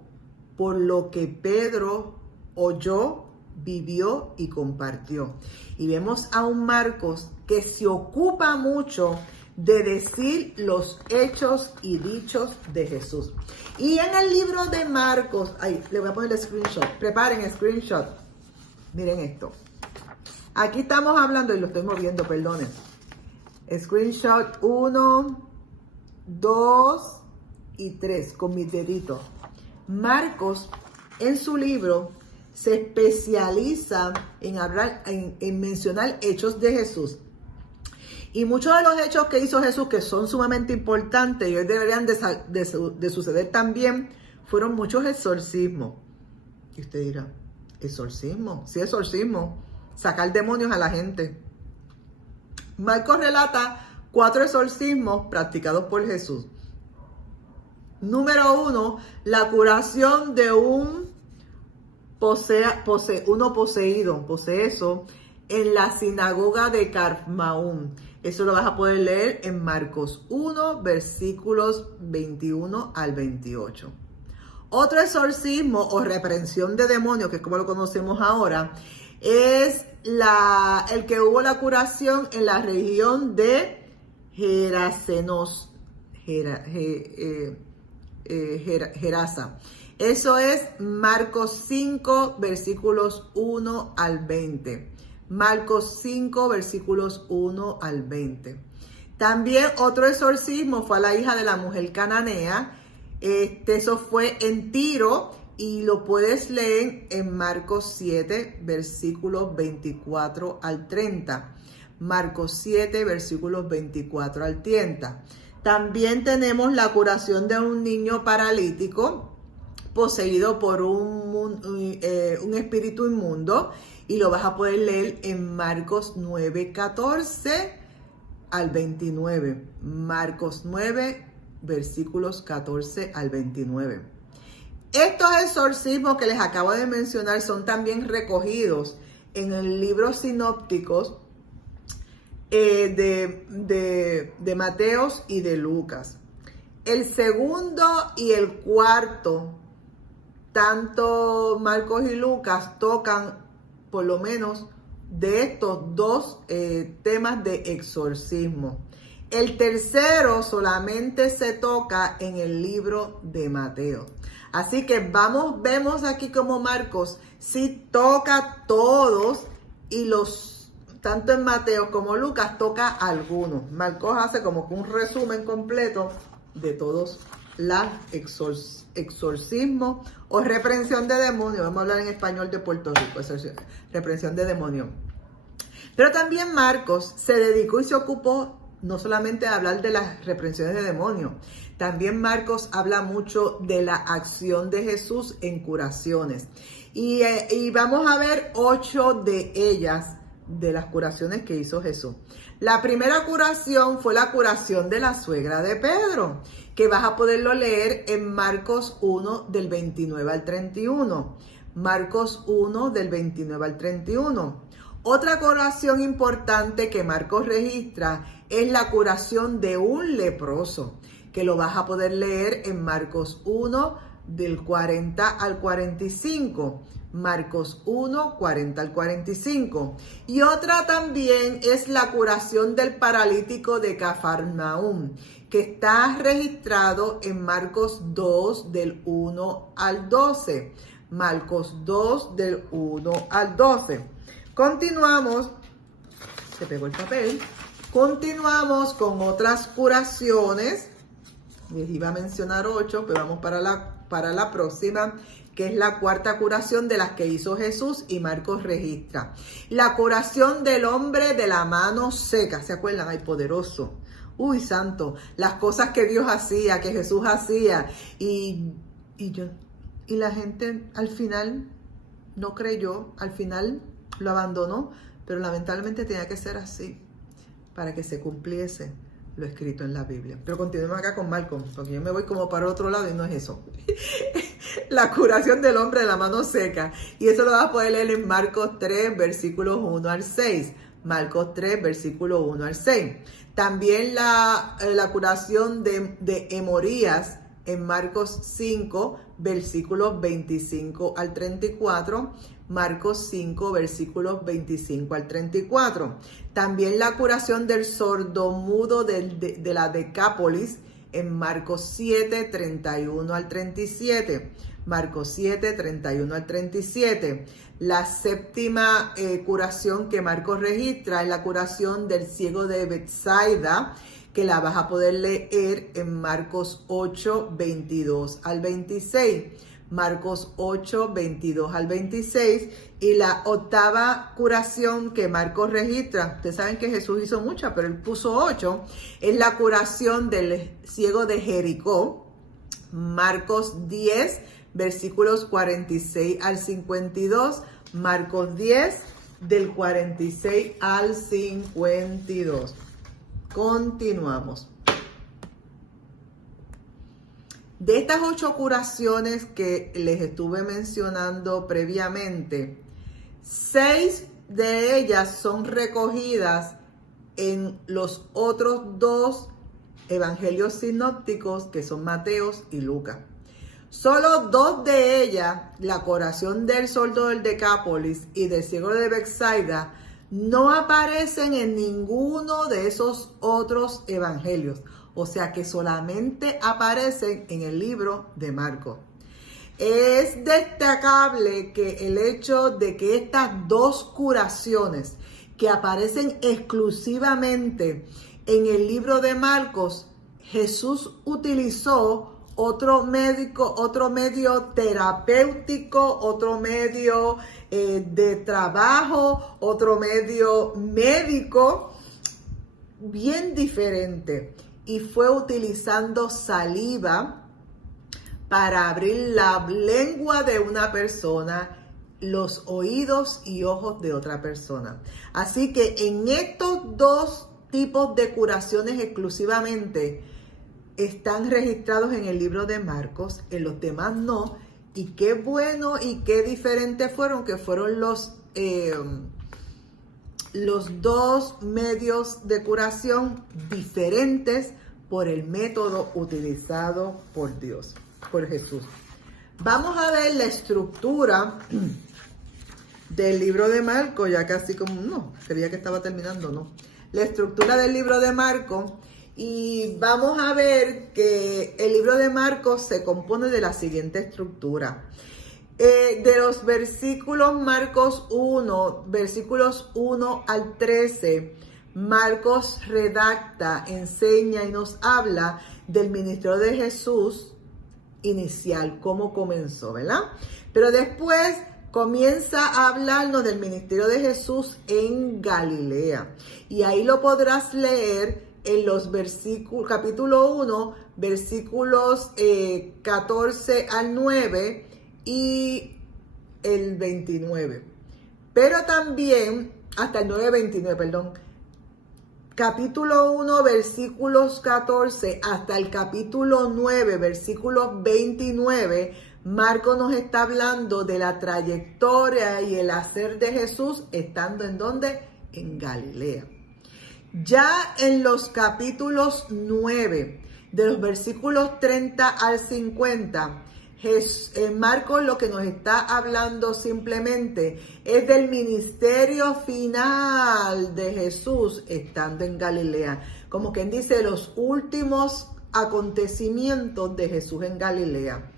por lo que Pedro oyó, vivió y compartió. Y vemos a un Marcos que se ocupa mucho de decir los hechos y dichos de Jesús. Y en el libro de Marcos, ahí le voy a poner el screenshot, preparen el screenshot. Miren esto. Aquí estamos hablando, y lo estoy moviendo, perdonen. Screenshot 1, 2 y 3 con mis deditos. Marcos, en su libro, se especializa en hablar, en mencionar hechos de Jesús. Y muchos de los hechos que hizo Jesús, que son sumamente importantes y hoy deberían de suceder también, fueron muchos exorcismos. Y usted dirá, ¿exorcismo? Sí, exorcismo. Sacar demonios a la gente. Marcos relata 4 exorcismos practicados por Jesús. Número 1, la curación de uno poseído, en la sinagoga de Cafarnaúm. Eso lo vas a poder leer en Marcos 1, versículos 21 al 28. Otro exorcismo o reprensión de demonios, que es como lo conocemos ahora, es el que hubo la curación en la región de Gerasa. Eso es Marcos 5, versículos 1 al 20. Marcos 5, versículos 1 al 20. También otro exorcismo fue a la hija de la mujer cananea. Eso fue en Tiro y lo puedes leer en Marcos 7, versículos 24 al 30. Marcos 7, versículos 24 al 30. También tenemos la curación de un niño paralítico poseído por un espíritu inmundo, y lo vas a poder leer en Marcos 9, 14 al 29. Marcos 9, versículos 14 al 29. Estos exorcismos que les acabo de mencionar son también recogidos en el libro sinópticos de Mateos y de Lucas. El segundo y el cuarto, tanto Marcos y Lucas, tocan por lo menos de estos dos temas de exorcismo. El tercero solamente se toca en el libro de Mateo. Así que vemos aquí como Marcos sí toca todos y tanto en Mateo como Lucas toca algunos. Marcos hace como que un resumen completo de todos los exorcismos o reprensión de demonios. Vamos a hablar en español de Puerto Rico, reprensión de demonios. Pero también Marcos se dedicó y se ocupó no solamente de hablar de las reprensiones de demonios, también Marcos habla mucho de la acción de Jesús en curaciones. Y vamos a ver 8 de ellas, de las curaciones que hizo Jesús. La primera curación fue la curación de la suegra de Pedro, que vas a poderlo leer en Marcos 1 del 29 al 31. Marcos 1 del 29 al 31. Otra curación importante que Marcos registra es la curación de un leproso, que lo vas a poder leer en Marcos 1 del 40 al 45. Marcos 1, 40 al 45. Y otra también es la curación del paralítico de Cafarnaúm, que está registrado en Marcos 2 del 1 al 12. Marcos 2 del 1 al 12. Continuamos, se pegó el papel, continuamos con otras curaciones. Les iba a mencionar 8, pero vamos para la próxima, que es la cuarta curación de las que hizo Jesús y Marcos registra. La curación del hombre de la mano seca, ¿se acuerdan? Ay, poderoso. Uy, santo, las cosas que Dios hacía, que Jesús hacía, y la gente al final no creyó, al final lo abandonó, pero lamentablemente tenía que ser así para que se cumpliese lo escrito en la Biblia. Pero continuemos acá con Marcos, porque yo me voy como para otro lado y no es eso. La curación del hombre de la mano seca. Y eso lo vas a poder leer en Marcos 3, versículos 1 al 6. Marcos 3, versículo 1 al 6. También la curación de hemorías en Marcos 5, versículos 25 al 34. Marcos 5, versículos 25 al 34. También la curación del sordomudo de la Decápolis en Marcos 7, 31 al 37. Marcos 7, 31 al 37. La séptima curación que Marcos registra es la curación del ciego de Betsaida, que la vas a poder leer en Marcos 8, 22 al 26. Marcos 8, 22 al 26. Y la octava curación que Marcos registra, ustedes saben que Jesús hizo muchas, pero él puso 8, es la curación del ciego de Jericó. Marcos 10, versículos 46 al 52. Marcos 10, del 46 al 52. Continuamos. De estas 8 curaciones que les estuve mencionando previamente, 6 de ellas son recogidas en los otros 2 evangelios sinópticos, que son Mateo y Lucas. Solo 2 de ellas, la curación del sordo del Decápolis y del ciego de Betsaida, no aparecen en ninguno de esos otros evangelios. O sea que solamente aparecen en el libro de Marcos. Es destacable que el hecho de que estas 2 curaciones que aparecen exclusivamente en el libro de Marcos, Jesús utilizó otro medio terapéutico, otro medio de trabajo, otro medio médico bien diferente. Y fue utilizando saliva para abrir la lengua de una persona, los oídos y ojos de otra persona. Así que en estos 2 tipos de curaciones exclusivamente están registrados en el libro de Marcos, en los demás no. Y qué bueno y qué diferentes fueron, que fueron los 2 medios de curación diferentes por el método utilizado por Dios, por Jesús. Vamos a ver la estructura del libro de Marcos, ya casi como, no, creía que estaba terminando, no. La estructura del libro de Marcos, y vamos a ver que el libro de Marcos se compone de la siguiente estructura. De los versículos Marcos 1, versículos 1 al 13, Marcos redacta, enseña y nos habla del ministerio de Jesús inicial, cómo comenzó, ¿verdad? Pero después comienza a hablarnos del ministerio de Jesús en Galilea. Y ahí lo podrás leer en los versículos, capítulo 1, versículos 14 al 9 y el 29. Pero también, hasta el 9-29, perdón. Capítulo 1, versículos 14 hasta el capítulo 9, versículos 29, Marcos nos está hablando de la trayectoria y el hacer de Jesús estando en ¿dónde? En Galilea. Ya en los capítulos 9, de los versículos 30 al 50, Marcos lo que nos está hablando simplemente es del ministerio final de Jesús estando en Galilea. Como quien dice, los últimos acontecimientos de Jesús en Galilea.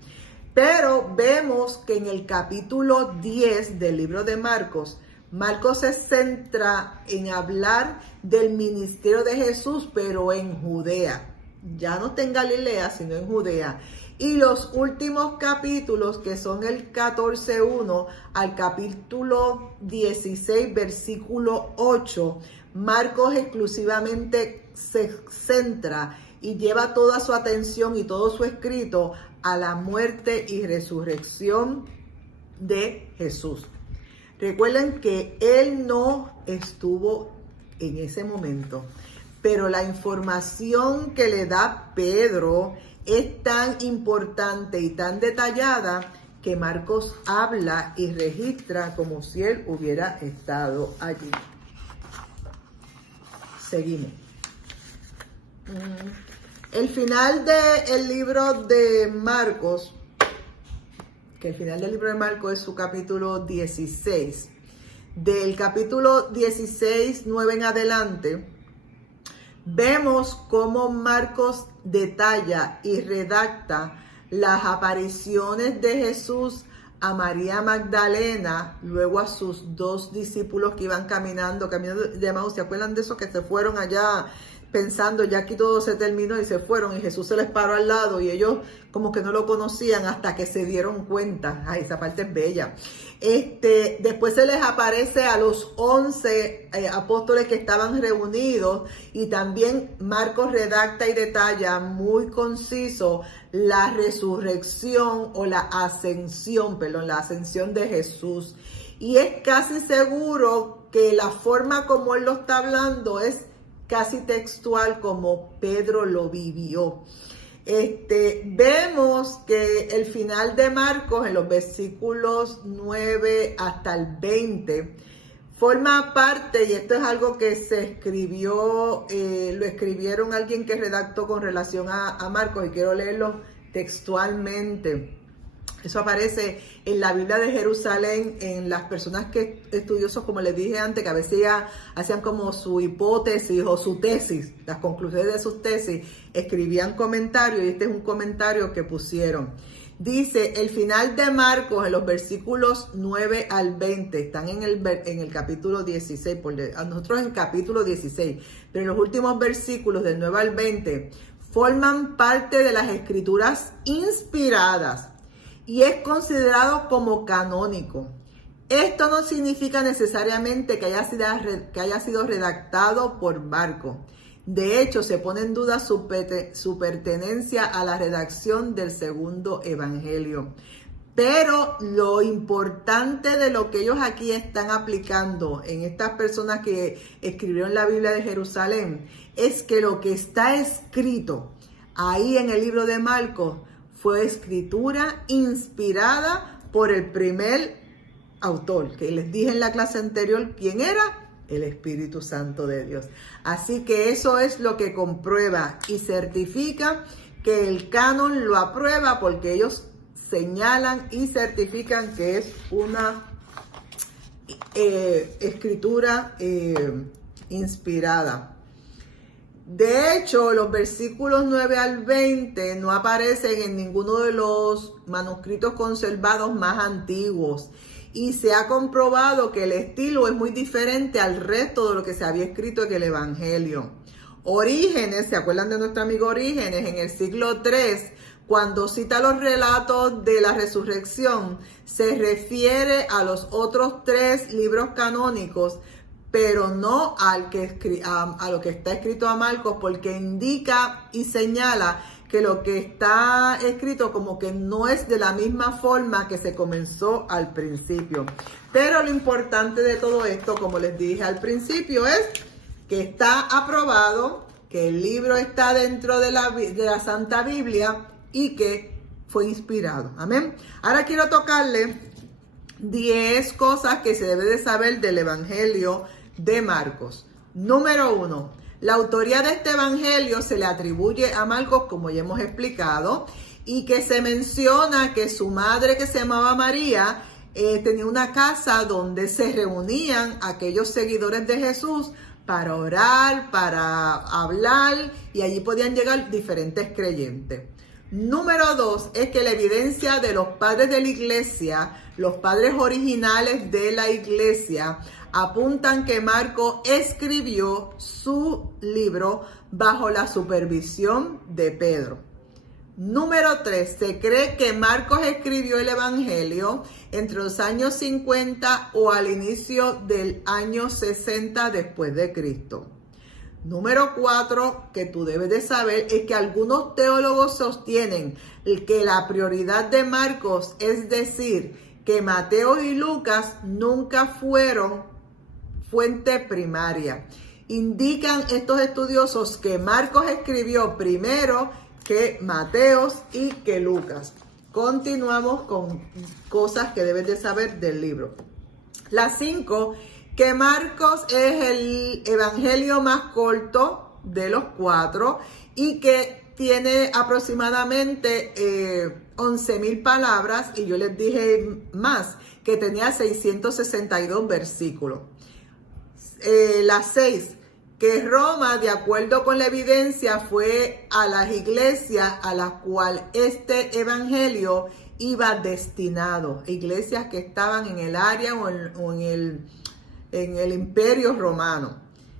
Pero vemos que en el capítulo 10 del libro de Marcos, Marcos se centra en hablar del ministerio de Jesús, pero en Judea. Ya no está en Galilea, sino en Judea. Y los últimos capítulos, que son el 14:1 al capítulo 16, versículo 8, Marcos exclusivamente se centra y lleva toda su atención y todo su escrito a la muerte y resurrección de Jesús. Recuerden que él no estuvo en ese momento, pero la información que le da Pedro es tan importante y tan detallada que Marcos habla y registra como si él hubiera estado allí. Seguimos. El final del libro de Marcos, que el final del libro de Marcos es su capítulo 16. Del capítulo 16, 9 en adelante, vemos cómo Marcos detalla y redacta las apariciones de Jesús a María Magdalena, luego a sus dos discípulos que iban caminando de Emaús. ¿Se acuerdan de esos que se fueron allá pensando ya aquí todo se terminó y se fueron y Jesús se les paró al lado y ellos como que no lo conocían hasta que se dieron cuenta? Ay, esa parte es bella. Después se les aparece a los 11 apóstoles que estaban reunidos, y también Marcos redacta y detalla muy conciso la resurrección o la ascensión de Jesús. Y es casi seguro que la forma como él lo está hablando es casi textual como Pedro lo vivió. Vemos que el final de Marcos, en los versículos 9 hasta el 20, forma parte, y esto es algo que se escribió, lo escribieron alguien que redactó con relación a Marcos, y quiero leerlo textualmente. Eso aparece en la Biblia de Jerusalén, en las personas que estudiosos, como les dije antes, que a veces ya hacían como su hipótesis o su tesis, las conclusiones de sus tesis, escribían comentarios, y este es un comentario que pusieron. Dice, el final de Marcos, en los versículos 9 al 20, están en el capítulo 16, a nosotros en el capítulo 16, pero en los últimos versículos del 9 al 20, forman parte de las escrituras inspiradas, y es considerado como canónico. Esto no significa necesariamente que haya sido redactado por Marcos. De hecho, se pone en duda su pertenencia a la redacción del segundo evangelio. Pero lo importante de lo que ellos aquí están aplicando en estas personas que escribieron la Biblia de Jerusalén es que lo que está escrito ahí en el libro de Marcos fue escritura inspirada por el primer autor, que les dije en la clase anterior quién era, el Espíritu Santo de Dios. Así que eso es lo que comprueba y certifica que el canon lo aprueba, porque ellos señalan y certifican que es una escritura inspirada. De hecho, los versículos 9 al 20 no aparecen en ninguno de los manuscritos conservados más antiguos. Y se ha comprobado que el estilo es muy diferente al resto de lo que se había escrito en el Evangelio. Orígenes, ¿se acuerdan de nuestro amigo Orígenes? En el siglo III, cuando cita los relatos de la resurrección, se refiere a los otros 3 libros canónicos, pero no a lo que está escrito a Marcos, porque indica y señala que lo que está escrito como que no es de la misma forma que se comenzó al principio. Pero lo importante de todo esto, como les dije al principio, es que está aprobado, que el libro está dentro de la Santa Biblia y que fue inspirado. Amén. Ahora quiero tocarle 10 cosas que se debe de saber del Evangelio de Marcos. Número 1. La autoría de este evangelio se le atribuye a Marcos, como ya hemos explicado, y que se menciona que su madre, que se llamaba María, tenía una casa donde se reunían aquellos seguidores de Jesús para orar, para hablar, y allí podían llegar diferentes creyentes. Número 2 es que la evidencia de los padres de la iglesia, los padres originales de la iglesia, apuntan que Marcos escribió su libro bajo la supervisión de Pedro. Número 3, se cree que Marcos escribió el Evangelio entre los años 50 o al inicio del año 60 después de Cristo. Número 4, que tú debes de saber, es que algunos teólogos sostienen que la prioridad de Marcos, es decir, que Mateo y Lucas nunca fueron fuente primaria. Indican estos estudiosos que Marcos escribió primero que Mateos y que Lucas. Continuamos con cosas que debes de saber del libro. La 5, que Marcos es el evangelio más corto de los 4 y que tiene aproximadamente 11,000 palabras, y yo les dije más, que tenía 662 versículos. La 6, que Roma, de acuerdo con la evidencia, fue a las iglesias a las cuales este evangelio iba destinado, iglesias que estaban en el área o en el imperio romano.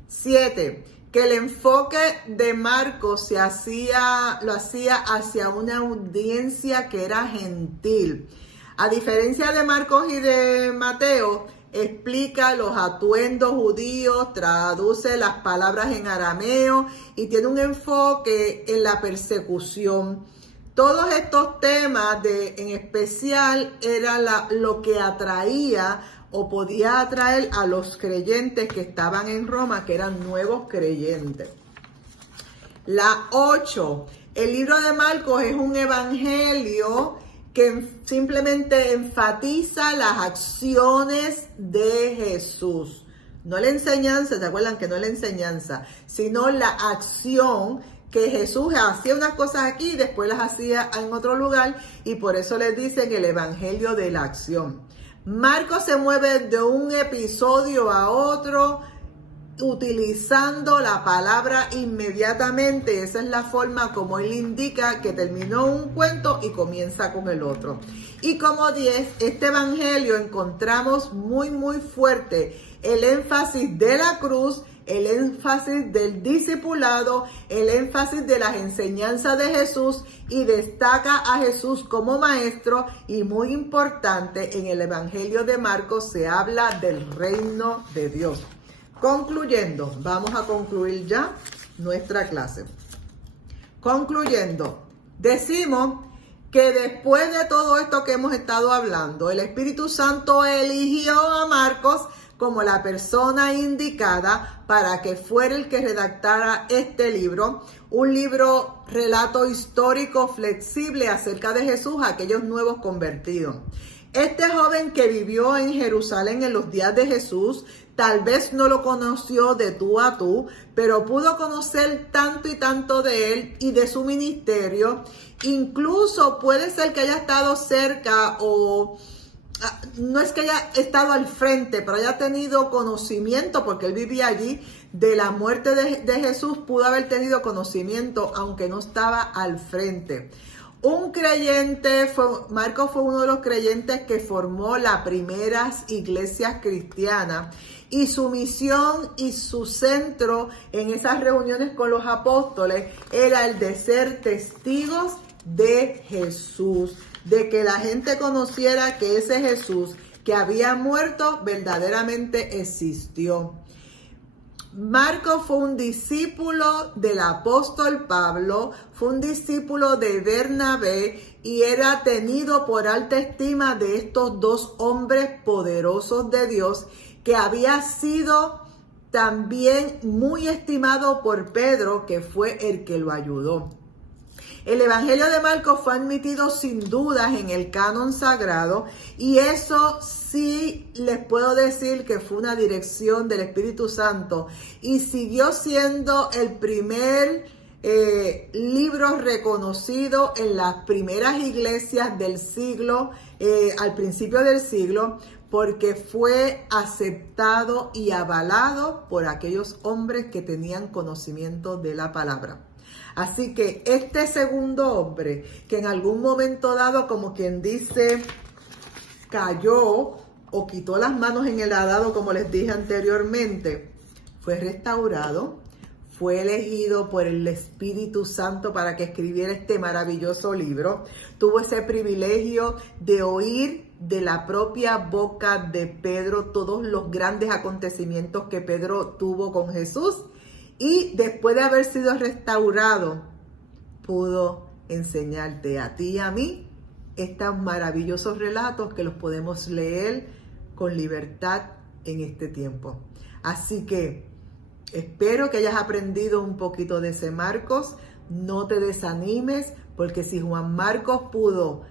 7, que el enfoque de Marcos lo hacía hacia una audiencia que era gentil. A diferencia de Marcos y de Mateo, explica los atuendos judíos, traduce las palabras en arameo y tiene un enfoque en la persecución. Todos estos temas en especial era lo que atraía o podía atraer a los creyentes que estaban en Roma, que eran nuevos creyentes. La 8, el libro de Marcos es un evangelio que simplemente enfatiza las acciones de Jesús. No la enseñanza, ¿se acuerdan que no la enseñanza? Sino la acción que Jesús hacía unas cosas aquí y después las hacía en otro lugar, y por eso les dicen el evangelio de la acción. Marcos se mueve de un episodio a otro utilizando la palabra inmediatamente. Esa es la forma como él indica que terminó un cuento y comienza con el otro. Y como 10, este evangelio encontramos muy fuerte el énfasis de la cruz, el énfasis del discipulado, el énfasis de las enseñanzas de Jesús, y destaca a Jesús como maestro. Y muy importante, en el evangelio de Marcos se habla del reino de Dios. Concluyendo, vamos a concluir ya nuestra clase. Concluyendo, decimos que después de todo esto que hemos estado hablando, el Espíritu Santo eligió a Marcos como la persona indicada para que fuera el que redactara este libro, un libro relato histórico flexible acerca de Jesús a aquellos nuevos convertidos. Este joven que vivió en Jerusalén en los días de Jesús, tal vez no lo conoció de tú a tú, pero pudo conocer tanto y tanto de él y de su ministerio. Incluso puede ser que haya estado cerca o no es que haya estado al frente, pero haya tenido conocimiento, porque él vivía allí, de la muerte de Jesús. Pudo haber tenido conocimiento, aunque no estaba al frente. Un creyente, Marcos fue uno de los creyentes que formó las primeras iglesias cristianas, y su misión y su centro en esas reuniones con los apóstoles era el de ser testigos de Jesús, de que la gente conociera que ese Jesús que había muerto verdaderamente existió. Marcos fue un discípulo del apóstol Pablo, fue un discípulo de Bernabé y era tenido por alta estima de estos dos hombres poderosos de Dios, que había sido también muy estimado por Pedro, que fue el que lo ayudó. El Evangelio de Marcos fue admitido sin dudas en el canon sagrado, y eso sí les puedo decir que fue una dirección del Espíritu Santo, y siguió siendo el primer libro reconocido en las primeras iglesias del siglo, al principio del siglo, porque fue aceptado y avalado por aquellos hombres que tenían conocimiento de la palabra. Así que este segundo hombre, que en algún momento dado, como quien dice, cayó o quitó las manos en el arado, como les dije anteriormente, fue restaurado, fue elegido por el Espíritu Santo para que escribiera este maravilloso libro. Tuvo ese privilegio de oír de la propia boca de Pedro todos los grandes acontecimientos que Pedro tuvo con Jesús. Y después de haber sido restaurado, pudo enseñarte a ti y a mí estos maravillosos relatos que los podemos leer con libertad en este tiempo. Así que espero que hayas aprendido un poquito de ese Marcos. No te desanimes, porque si Juan Marcos pudo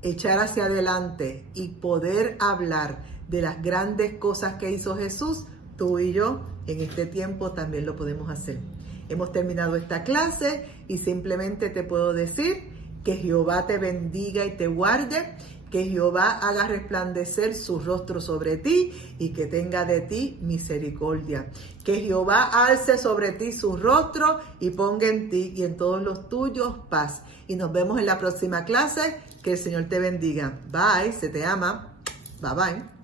echar hacia adelante y poder hablar de las grandes cosas que hizo Jesús, tú y yo en este tiempo también lo podemos hacer. Hemos terminado esta clase y simplemente te puedo decir que Jehová te bendiga y te guarde, que Jehová haga resplandecer su rostro sobre ti y que tenga de ti misericordia. Que Jehová alce sobre ti su rostro y ponga en ti y en todos los tuyos paz. Y nos vemos en la próxima clase. Que el Señor te bendiga. Bye, se te ama. Bye bye.